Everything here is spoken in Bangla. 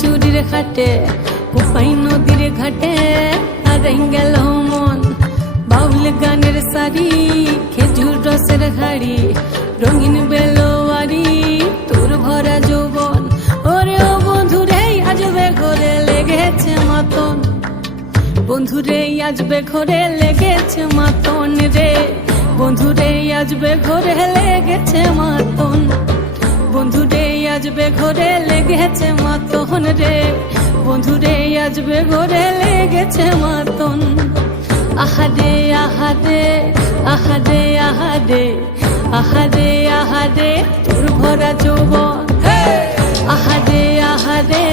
চুরির খাটে কোপাই নদীর ঘাটে হারাই গেল মন বাউল গানের সারি খেজুর রসের হাড়ি রঙিন বেলোয়ারি তোর ভরা যৌবন ওরে ও বন্ধুরে আজবে ঘরে লেগেছে মাতন বন্ধুরে আজবে ঘরে লেগেছে মাতন রে বন্ধুরে আজবে ঘরে লেগেছে মাতন বন্ধুরে আজবে ঘরে লেগেছে মাতন রে বন্ধুরে আজবে ঘরে লেগেছে মাতন আহারে আহারে আহারে আহারে আহারে আহারে তোর ভরা যৌবন আহারে আহারে